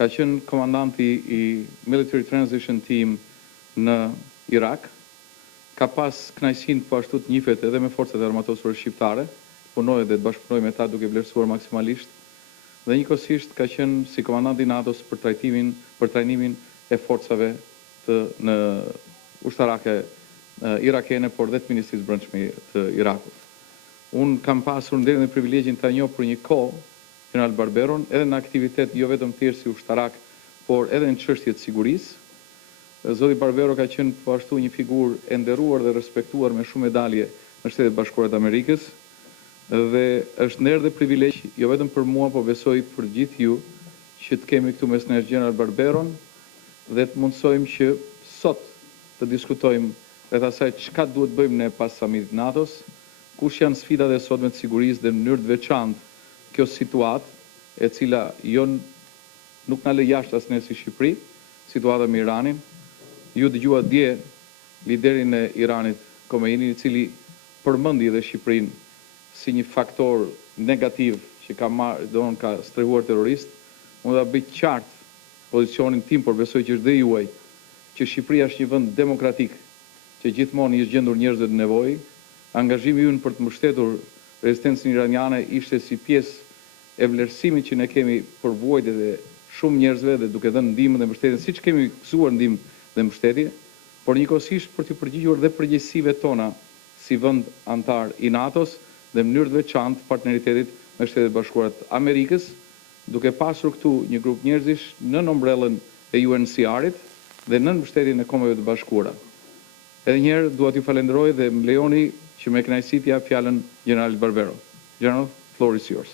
ka qenë komandanti I Military Transition Team në Irak, ka pas kënaqësinë po ashtu të njihet edhe me forcat e armatosura shqiptare, punoi dhe të bashkëpunoi me ta duke vlerësuar maksimalisht, dhe njëkohësisht ka qenë si komandant I NATO-s për trajnimin e forcave në ushtarake irakene, por dhe të Ministrisë Brendshme të Irakut. Unë kam pasur nderin dhe privilegjin ta njoh për një kohë Gjenerali Barberon edhe në aktivitet jo vetëm thjesht si ushtarak, por edhe në çështje të sigurisë. Zoti Barbero ka qenë po ashtu një figurë e nderuar dhe respektuar me shumë medalje në Shtetet Bashkuara të Amerikës, dhe është nder dhe privilegj jo vetëm për mua, por besoj për gjithë ju që të kemi këtu mes nesh Gjeneral Barberon dhe të mundsojmë që sot të diskutojmë rreth asaj çka duhet bëjmë ne pas samitit NATO-s, kush janë sfidat e sotme të sigurisë dhe në mënyrë të veçantë kjo situatë e cila nuk na lë jashtë as ne si Shqipëri, situata me Iranin. Ju dëgjua dje liderin e Iranit, Khomeinin, I cili përmendi dhe Shqipërinë si një faktor negativ që ka strehuar terrorist. Unë do ta bëj qartë pozicionin tim, por besoj që është dhe juaj, që Shqipëria është një vend demokratik, që gjithmonë I është gjendur njerëzve të nevojë. Angazhimi ynë për të mbështetur rezistencën iraniane ishte si pjesë e vlerësimit që ne kemi për vuajtjet e shumë njerëzve dhe duke dhënë ndihmë dhe mbështetje, siç kemi gëzuar ndihmë dhe mbështetje, por njëkohësisht për të përgjigjur dhe përgjegjësive tona si vend antar I NATO-s dhe në mënyrë të veçantë partneritetit me Shtetet Bashkuara të Amerikës, duke pasur këtu një grup njerëzish në ombrellën e UNHCR-it dhe në mbështetjen e Kombeve të Bashkuara. Edhe një herë dua t'ju falenderoj dhe më lejoni që me kënaqësi t'jap fjalën Generalit Barbero. General, floor is yours.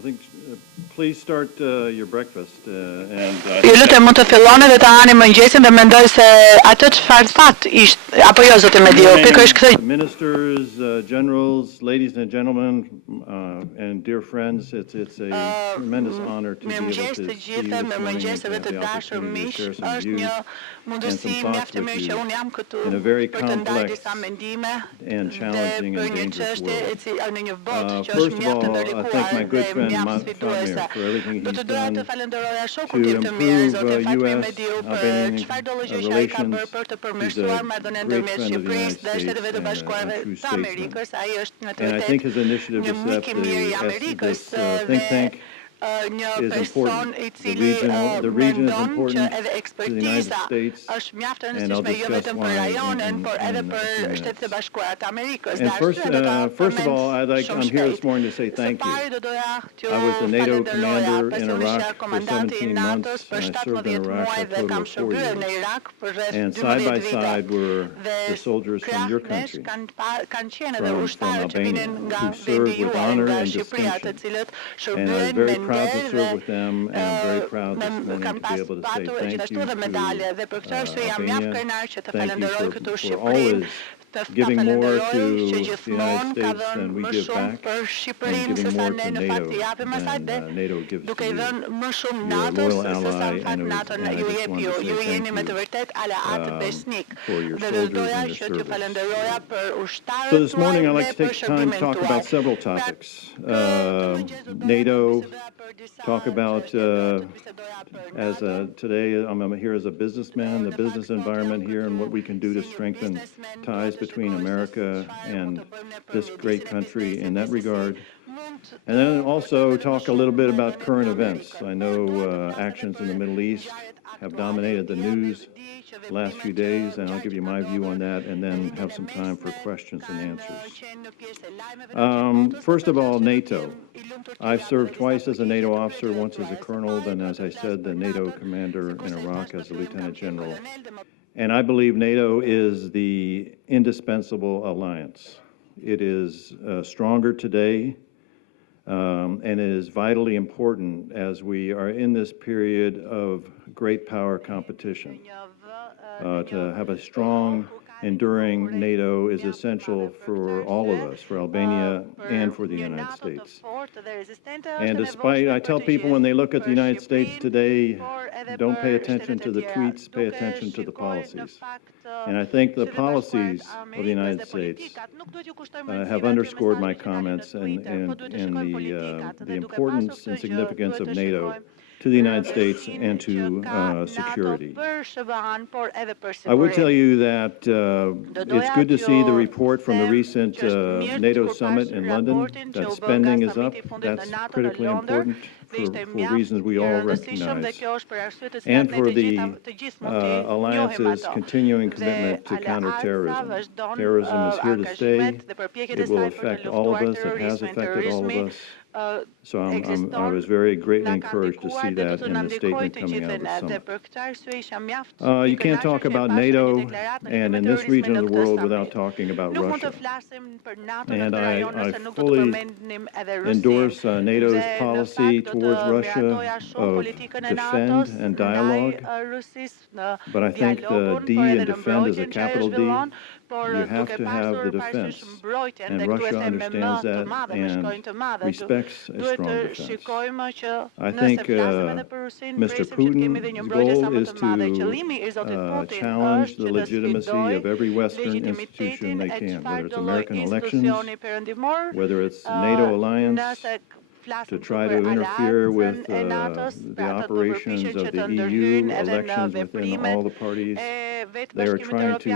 I think please start your breakfast Ju lutem mund të filloni dhe të hani mëngjesin dhe mendoj se atë çfarë that ishte apo jo zoti Medio, pikërisht këtë. Ministers, generals, ladies and gentlemen, and dear friends, it's a tremendous honor to be able to see you this morning and to have the opportunity to share some views and some thoughts with you in a very complex and challenging and dangerous world. First of all, I thank my good friend Famir for everything he's done to improve U.S.-Albanian relations. He's a great friend of the United States and a true statesman. And I think his initiative to set this think tank is important. The region is important to the United States, and I'll discuss why in a few minutes. And first of all, I'm here this morning to say thank you. I was the NATO commander in Iraq for 17 months, and I served in Iraq for a total of 4 years. And side by side were the soldiers from your country, from Albania, who served with honor and distinction. And I was very proud to serve with them, and I'm very proud this morning to be able to say thank you to Albania. Thank you for always giving more to the United States than we give back, and giving more to NATO than NATO gives to you. You're a loyal ally, and I just wanted to say thank you for your soldiers and your service. So this morning I'd like to take time to talk about several topics. NATO, talk about, today I'm here as a businessman, the business environment here and what we can do to strengthen ties between America and this great country in that regard. And then also talk a little bit about current events. I know actions in the Middle East have dominated the news the last few days, and I'll give you my view on that, and then have some time for questions and answers. First of all, NATO. I've served twice as a NATO officer, once as a colonel, then, as I said, the NATO commander in Iraq as a lieutenant general. And I believe NATO is the indispensable alliance. It is stronger today, and it is vitally important as we are in this period of great power competition to have a strong enduring NATO is essential for all of us, for Albania and for the United States. And despite, I tell people when they look at the United States today, don't pay attention to the tweets, pay attention to the policies. And I think the policies of the United States have underscored my comments and the importance and significance of NATO to the United States and to security. I would tell you that it's good to see the report from the recent NATO summit in London, that spending is up. That's critically important for reasons we all recognize, and for the alliance's continuing commitment to counter terrorism. Terrorism is here to stay. It will affect all of us. It has affected all of us. So I was very greatly encouraged to see that in the statement coming out of the summit. You can't talk about NATO and in this region of the world without talking about Russia. And I fully endorse NATO's policy towards Russia of defend and dialogue. But I think the D in defend is a capital D. You have to have the defense, and Russia understands that and respects a strong defense. I think Mr. Putin's goal is to challenge the legitimacy of every Western institution they can, whether it's American elections, whether it's NATO alliance, to try to interfere with the operations of the EU, elections within all the parties. He is trying to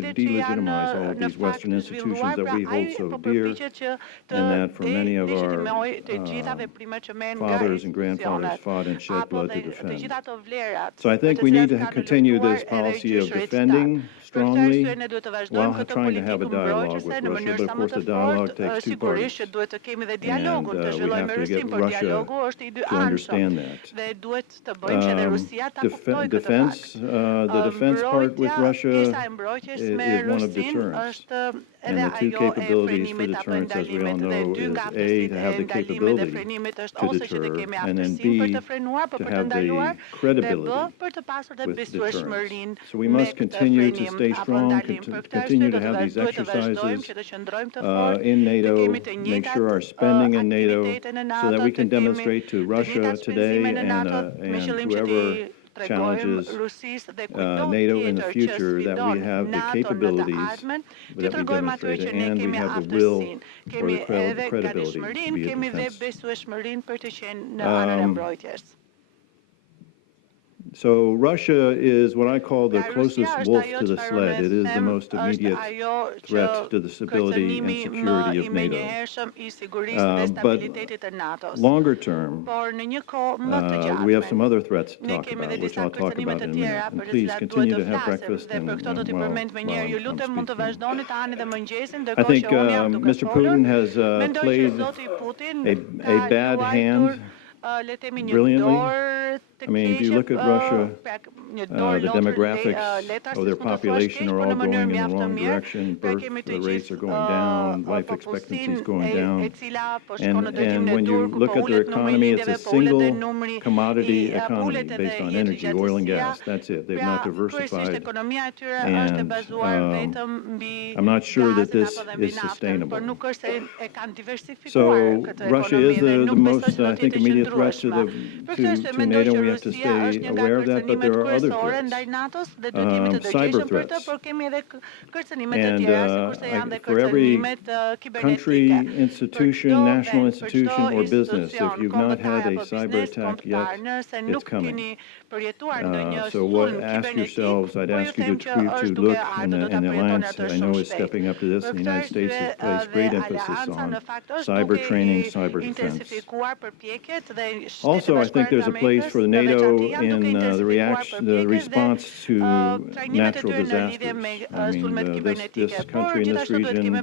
delegitimize all of these Western institutions that we hold so dear, and that for many of our fathers and grandfathers fought and shed blood to defend. So I think we need to continue this policy of defending strongly while trying to have a dialogue with Russia. But of course, the dialogue takes two parties, and we have to get Russia to understand that. The defense part with Russia is one of deterrence. And the two capabilities for deterrence, as we all know, is A, to have the capability to deter, and then B, to have the credibility with deterrence. So we must continue to stay strong, continue to have these exercises in NATO, make sure our spending in NATO, so that we can demonstrate to Russia today and whoever challenges NATO in the future that we have the capabilities that we demonstrated, and we have the will or the credibility to be a defense. So Russia is what I call the closest wolf to the sled. It is the most immediate threat to the stability and security of NATO. But longer term, we have some other threats to talk about, which I'll talk about in a minute. And please continue to have breakfast while I'm speaking. I think Mr. Putin has played a bad hand brilliantly. I mean, if you look at Russia, the demographics of their population are all going in the wrong direction. Birth rates are going down, life expectancy is going down. And when you look at their economy, it's a single commodity economy based on energy, oil and gas. That's it. They've not diversified. And I'm not sure that this is sustainable. So Russia is the most, I think, immediate threat to NATO. We have to stay aware of that, but there are other threats, cyber threats. And for every country, institution, national institution, or business, if you've not had a cyber attack yet, it's coming. So ask yourselves, I'd ask you to look, and the Alliance, I know, is stepping up to this. The United States has placed great emphasis on cyber training, cyber defense. Also, I think there's a place for the NATO in the response to natural disasters. I mean, this country in this region, we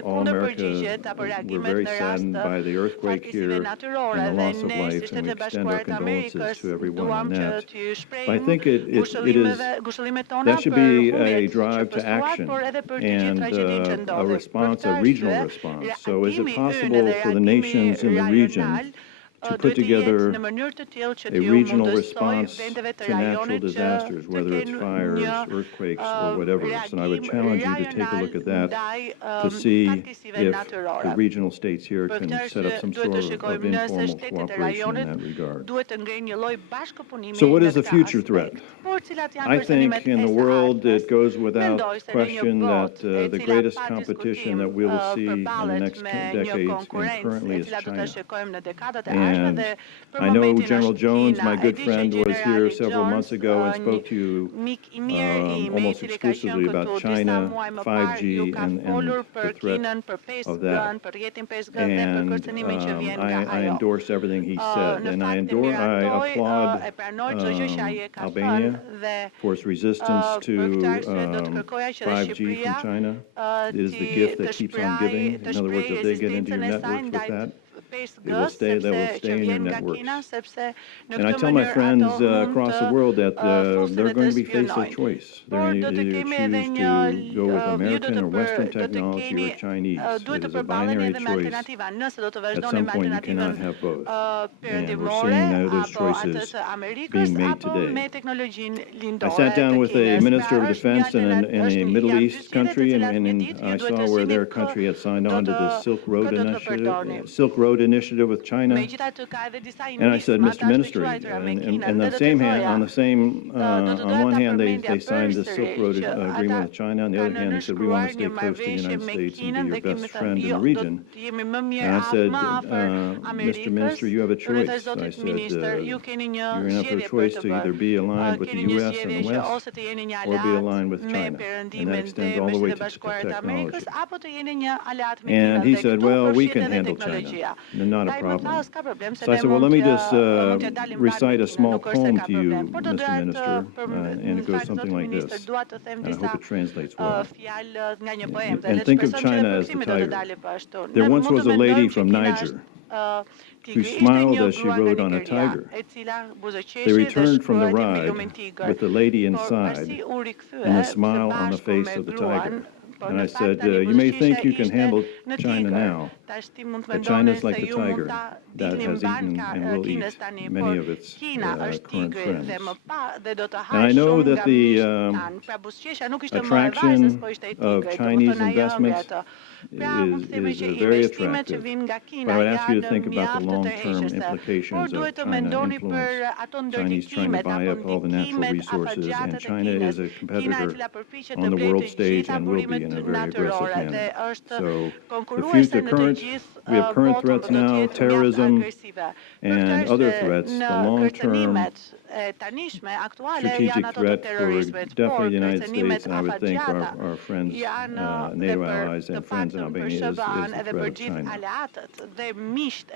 all America, we're very saddened by the earthquake here and the loss of life, and we extend our condolences to everyone on that. But I think that should be a drive to action and a response, a regional response. So is it possible for the nations in the region to put together a regional response to natural disasters, whether it's fires, earthquakes, or whatever. And I would challenge you to take a look at that to see if the regional states here can set up some sort of informal cooperation in that regard. So what is the future threat? I think in the world it goes without question that the greatest competition that we will see in the next decades and currently is China. And I know General Jones, my good friend, was here several months ago and spoke to you almost exclusively about China, 5G, and the threat of that. And I endorse everything he said, and I applaud Albania for its resistance to 5G from China. It is the gift that keeps on giving. In other words, if they get into your networks with that, they will stay in your networks. And I tell my friends across the world that they're going to be faced with a choice. They're going to either choose to go with American or Western technology or Chinese. It is a binary choice. At some point, you cannot have both. And we're seeing now those choices being made today. I sat down with a Minister of Defense in a Middle East country, and I saw where their country had signed on to the Silk Road Initiative with China. And I said, Mr. Minister, and the same hand, on one hand, they signed the Silk Road agreement with China. On the other hand, they said, we want to stay close to the United States and be your best friend in the region. And I said, Mr. Minister, you have a choice. I said, you're going to have a choice to either be aligned with the U.S. and the West or be aligned with China. And that extends all the way to technology. And he said, well, we can handle China. Not a problem. So I said, well, let me just recite a small poem to you, Mr. Minister, and it goes something like this, and I hope it translates well. And think of China as the tiger. There once was a lady from Niger who smiled as she rode on a tiger. They returned from the ride with the lady inside and a smile on the face of the tiger. And I said, you may think you can handle China now, but China's like the tiger that has eaten and will eat many of its current friends. And I know that the attraction of Chinese investments is very attractive, but I would ask you to think about the long-term implications of China influence. Chinese trying to buy up all the natural resources, and China is a competitor on the world stage and will be in a very aggressive manner. So we have current threats now, terrorism and other threats. The long-term strategic threat for definitely the United States, and I would think our friends, NATO allies and friends in Albania, is the threat of China.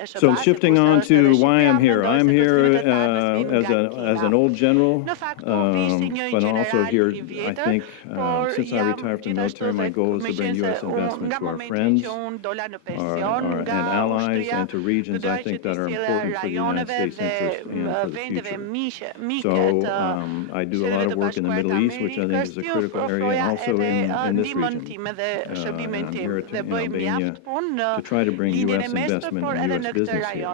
So shifting on to why I'm here. I'm here as an old general, but also here, I think, since I retired from the military, my goal is to bring U.S. investment to our friends, and allies, and to regions I think that are important for the United States interest and for the future. So I do a lot of work in the Middle East, which I think is a critical area, and also in this region. I'm here in Albania to try to bring U.S. investment and U.S. business here.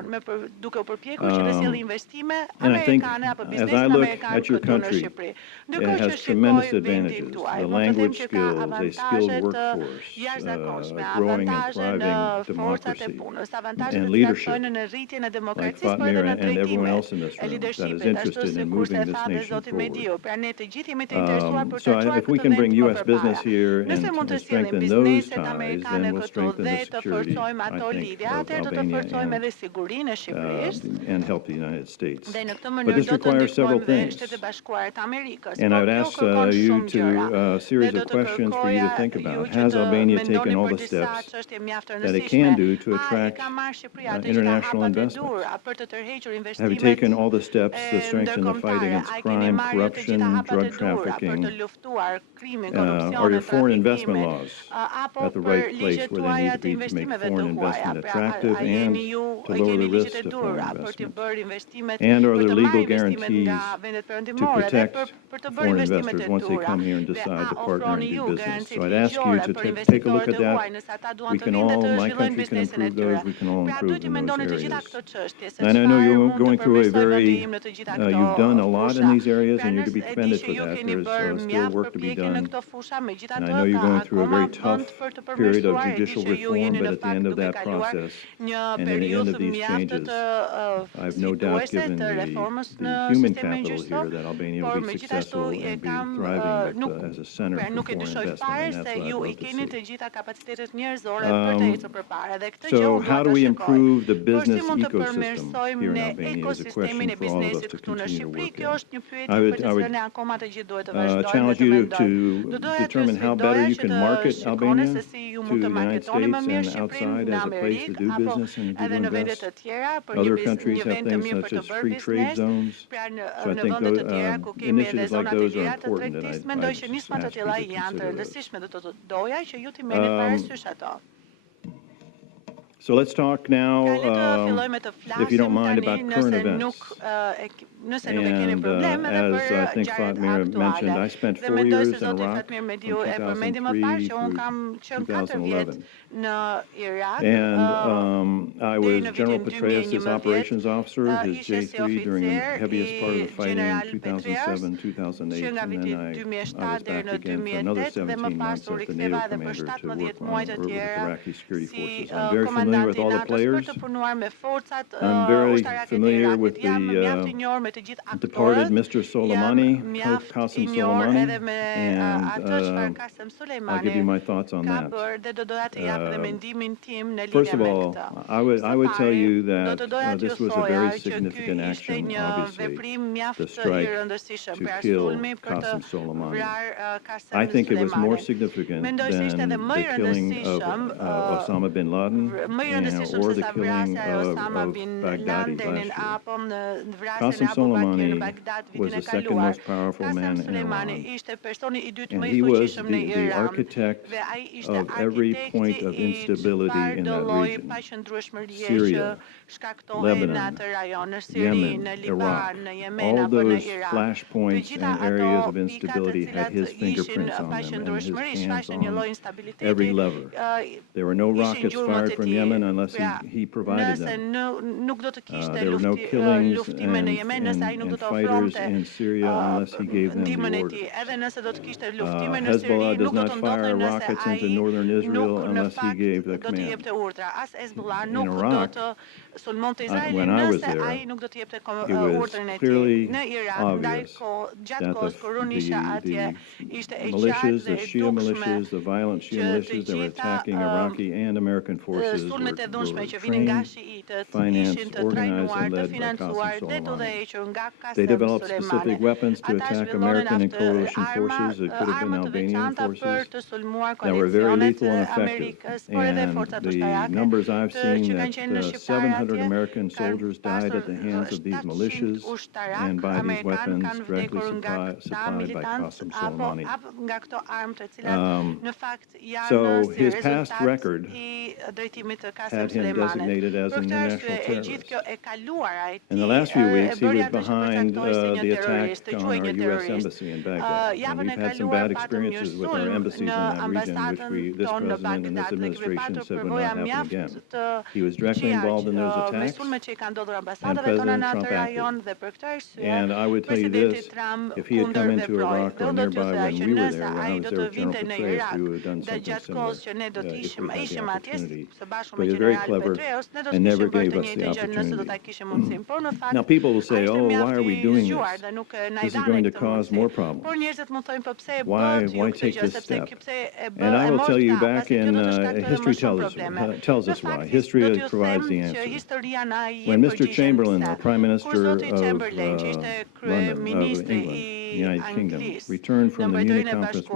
And I think, as I look at your country, it has tremendous advantages. The language skills, a skilled workforce, a growing and thriving democracy, and leadership, like Fatmir and everyone else in this room that is interested in moving this nation forward. So if we can bring U.S. business here and strengthen those ties, then we'll strengthen the security, I think, of Albania and help the United States. But this requires several things. And I would ask you a series of questions for you to think about. Has Albania taken all the steps that it can do to attract international investment? Have you taken all the steps to strengthen action, the fight against crime, corruption, drug trafficking? Are your foreign investment laws at the right place where they need to be to make foreign investment attractive and to lower the risks of foreign investment? And are there legal guarantees to protect foreign investors once they come here and decide to partner and do business? So I'd ask you to take a look at that. We can all, my country can improve those, we can all improve in those areas. And I know you're going through a very, you've done a lot in these areas and you're to be commended for that. There's still work to be done. And I know you're going through a very tough period of judicial reform, but at the end of that process and at the end of these changes, I've no doubt, given the human capital here, that Albania will be successful and be thriving as a center for foreign investment, and that's what I'd love to see. So how do we improve the business ecosystem here in Albania is a question for all of us to continue to work in. I would challenge you to determine how better you can market Albania to the United States and outside as a place to do business and to invest. Other countries have things such as free trade zones, so I think those, initiatives like those are important, and I'd ask you to consider those. So let's talk now, if you don't mind, about current events. And as I think Fatmir mentioned, I spent 4 years in Iraq from 2003 through 2011. And I was General Petraeus' operations officer, his J3 during the heaviest part of the fighting in 2007, 2008, and then I was back again for another 17 months as the NATO commander to work with Iraqi security forces. I'm very familiar with all the players. I'm very familiar with the departed Mr. Soleimani, Kasem Soleimanit, and I'll give you my thoughts on that. First of all, I would tell you that this was a very significant action, obviously, the strike to kill Kasem Soleimanit. I think it was more significant than the killing of Osama Bin Laden or the killing of Baghdadi last year. Kasem Soleimanit was the second most powerful man in Iran, and he was the architect of every point of instability in that region. Syria, Lebanon, Yemen, Iraq, all those flashpoints and areas of instability had his fingerprints on them and his hands on every lever. There were no rockets fired from Yemen unless he provided them. There were no killings and fighters in Syria unless he gave them the orders. Hezbollah does not fire rockets into northern Israel unless he gave the command. In Iraq, when I was there, it was clearly obvious that the militias, the Shia militias, the violent Shia militias that were attacking Iraqi and American forces were trained, financed, organized, and led by Kasem Soleimanit. They developed specific weapons to attack American and coalition forces. It could have been Albanian forces that were very lethal and effective. And the numbers I've seen, that 700 American soldiers died at the hands of these militias and by these weapons directly supplied by Kasem Soleimanit. So his past record had him designated as an international terrorist. In the last few weeks, he was behind the attack on our U.S. embassy in Baghdad. And we've had some bad experiences with our embassies in that region, which this president and this administration said would not happen again. He was directly involved in those attacks, and President Trump acted. And I would tell you this, if he had come into Iraq or nearby when we were there, when I was there with General Petraeus, we would have done something similar if we had the opportunity. But he was very clever and never gave us the opportunity. Now people will say, oh, why are we doing this? This is going to cause more problems. Why take this step? And I will tell you, back in history tells us why. History provides the answer. When Mr. Chamberlain, the Prime Minister of England, United Kingdom, returned from the Munich conference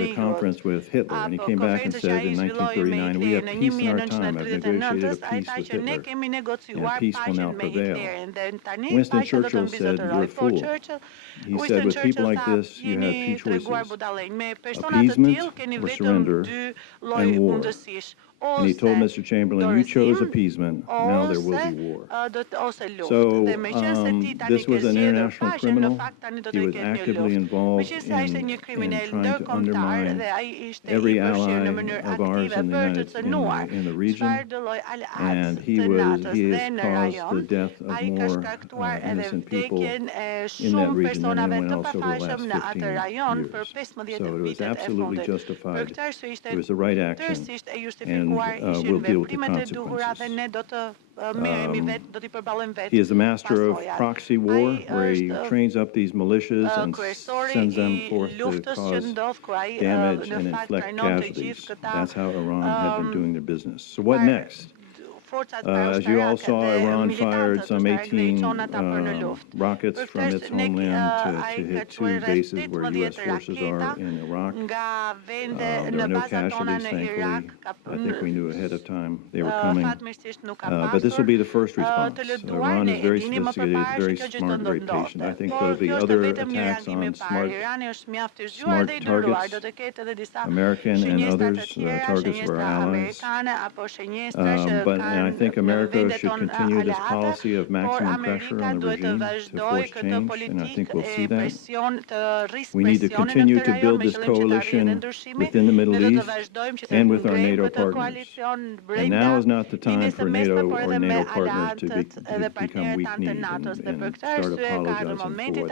the conference with Hitler, and he came back and said in 1939, "We have peace in our time. I've negotiated a peace with Hitler, and peace will now prevail." Winston Churchill said, "You're a fool." He said, "With people like this, you have two choices: appeasement or surrender, and war." And he told Mr. Chamberlain, "You chose appeasement, now there will be war." So this was an international criminal. He was actively involved in trying to undermine every ally of ours in the region, and he has caused the death of more innocent people in that region than anyone else over the last 15 years. So it was absolutely justified. It was the right action, and we'll deal with the consequences. He is the master of proxy war, where he trains up these militias and sends them forth to cause damage and inflict casualties. That's how Iran had been doing their business. So what next? As you all saw, Iran fired some 18 rockets from its homeland to hit two bases where U.S. forces are in Iraq. There were no casualties, thankfully. I think we knew ahead of time they were coming. But this will be the first response. Iran is very sophisticated, very smart, very patient. I think there'll be other attacks on smart targets, American and others, targets of our allies. And I think America should continue this policy of maximum pressure on the regime to force change, and I think we'll see that. We need to continue to build this coalition within the Middle East and with our NATO partners. And now is not the time for NATO or NATO partners to become weak-kneed and start apologizing for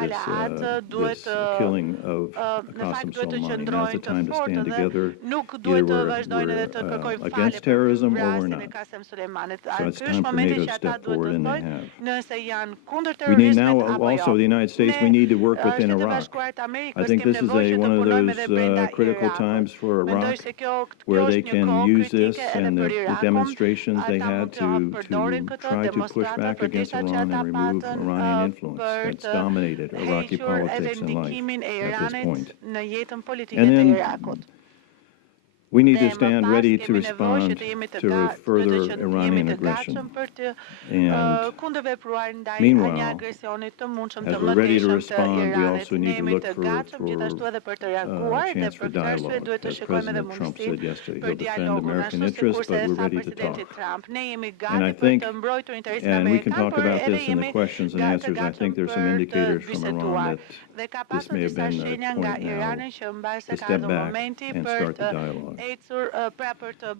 what happened, this killing of Kasem Soleimanit. Now's the time to stand together. Either we're against terrorism or we're not. So it's time for NATO to step forward, and they have. We need now also the United States, we need to work within Iraq. I think this is one of those critical times for Iraq where they can use this and the demonstrations they had to try to push back against Iran and remove Iranian influence that's dominated Iraqi politics and life at this point. And then we need to stand ready to respond to further Iranian aggression. And meanwhile, as we're ready to respond, we also need to look for a chance for dialogue. As President Trump said yesterday, he'll defend American interests, but we're ready to talk. And I think, and we can talk about this in the questions and answers, I think there's some indicators from Iran that this may have been the point now to step back and start the dialogue.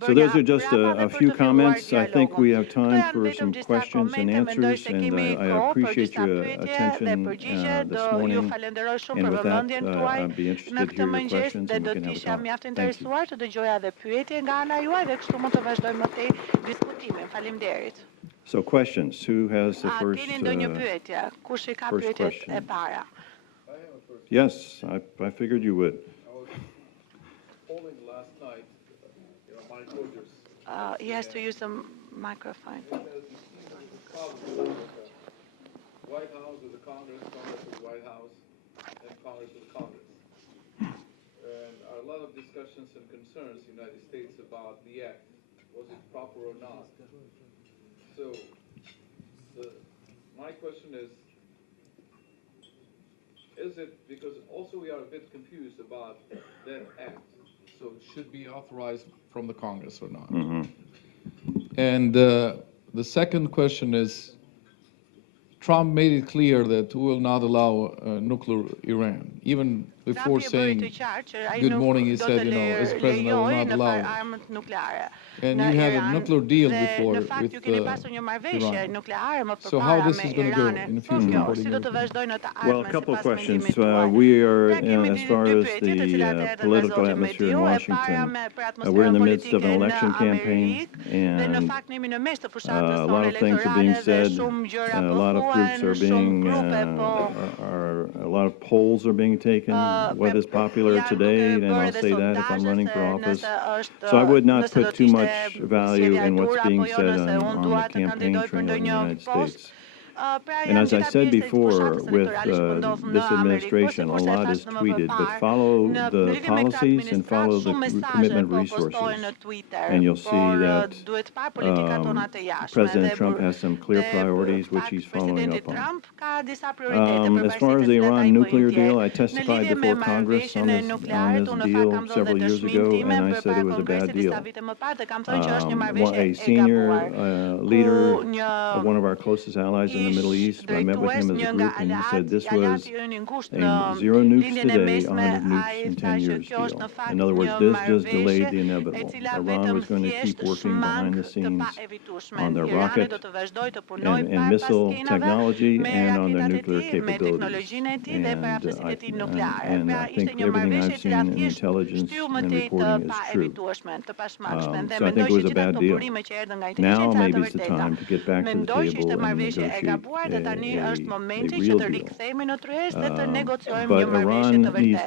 So those are just a few comments. I think we have time for some questions and answers, and I appreciate your attention this morning. And with that, I'd be interested to hear your questions, and we can have a talk. Thank you. So questions. Who has the first question? Yes, I figured you would. He has to use the microphone. White House with the Congress, Congress with the White House, and Congress with the Congress. And a lot of discussions and concerns in the United States about the act. Was it proper or not? So, my question is it, because also we are a bit confused about that act. So it should be authorized from the Congress or not? Mm-hmm. And the second question is, Trump made it clear that we will not allow nuclear Iran. Even before saying good morning, he said, as president, I will not allow it. And you had a nuclear deal before with Iran. So how this is going to go in the future? Well, a couple of questions. We are, as far as the political atmosphere in Washington, we're in the midst of an election campaign, and a lot of things are being said. A lot of groups are being, a lot of polls are being taken. What is popular today, and I'll say that if I'm running for office. So I would not put too much value in what's being said on the campaign trail in the United States. And as I said before, with this administration, a lot is tweeted, but follow the policies and follow the commitment resources. And you'll see that President Trump has some clear priorities, which he's following up on. As far as the Iran nuclear deal, I testified before Congress on this deal several years ago, and I said it was a bad deal. A senior leader of one of our closest allies in the Middle East, I met with him as a group, and he said this was a 0 nukes today, 100 nukes in 10 years deal. In other words, this just delayed the inevitable. Iran was going to keep working behind the scenes on their rocket and missile technology and on their nuclear capabilities. And I think everything I've seen in intelligence and reporting is true. So I think it was a bad deal. Now maybe it's the time to get back to the table and negotiate a real deal. But Iran needs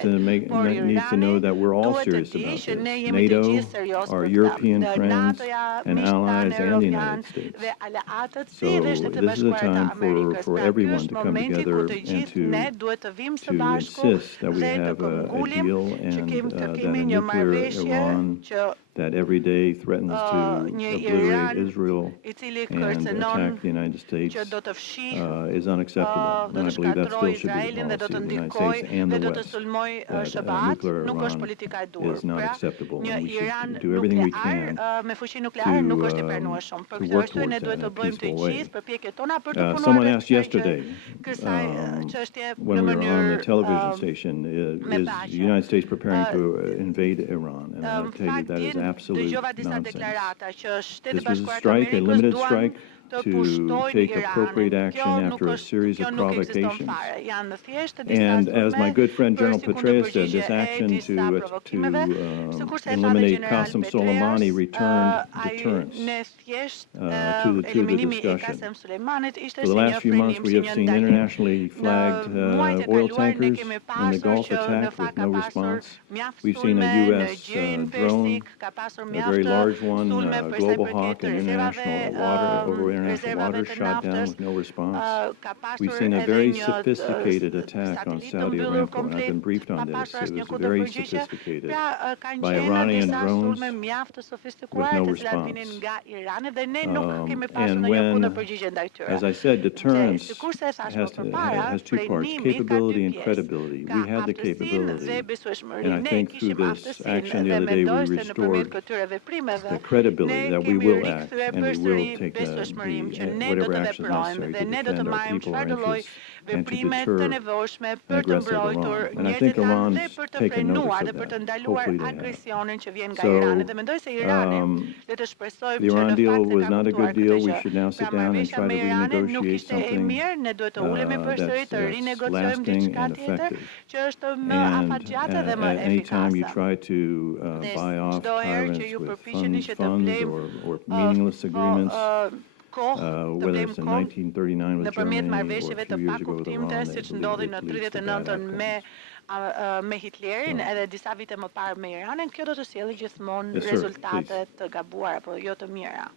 to know that we're all serious about this. NATO, our European friends and allies, and the United States. So this is a time for everyone to come together and to insist that we have a deal and that a nuclear Iran that every day threatens to obliterate Israel and attack the United States is unacceptable. And I believe that still should be the policy of the United States and the West, that nuclear Iran is not acceptable, and we should do everything we can to work towards that in a peaceful way. Someone asked yesterday, when we were on the television station, is the United States preparing to invade Iran? And I'll tell you that is absolute nonsense. This was a strike, a limited strike, to take appropriate action after a series of provocations. And as my good friend General Petraeus said, this action to eliminate Kasem Soleimanit returned deterrence to the discussion. For the last few months, we have seen internationally flagged oil tankers in the Gulf attack with no response. We've seen a U.S. drone, a very large one, Global Hawk, in international water, international waters shot down with no response. We've seen a very sophisticated attack on Saudi Aramco, and I've been briefed on this. It was very sophisticated by Iranian drones with no response. And when, as I said, deterrence has two parts, capability and credibility. We had the capability, and I think through this action the other day we restored the credibility that we will act and we will take whatever action is necessary to defend our people, our interests, and to deter an aggressive Iran. And I think Iran's taken notice of that. Hopefully they have. So the Iran deal was not a good deal. We should now sit down and try to renegotiate something that's lasting and effective. And at any time you try to buy off tyrants with funds or meaningless agreements, whether it's in 1939 with Germany or a few years ago with Iran, it leads to bad outcomes. Me Hitlerin edhe disa vite më parë me Iranin, kjo do të sjellë gjithmonë rezultate të gabuara apo jo të mira.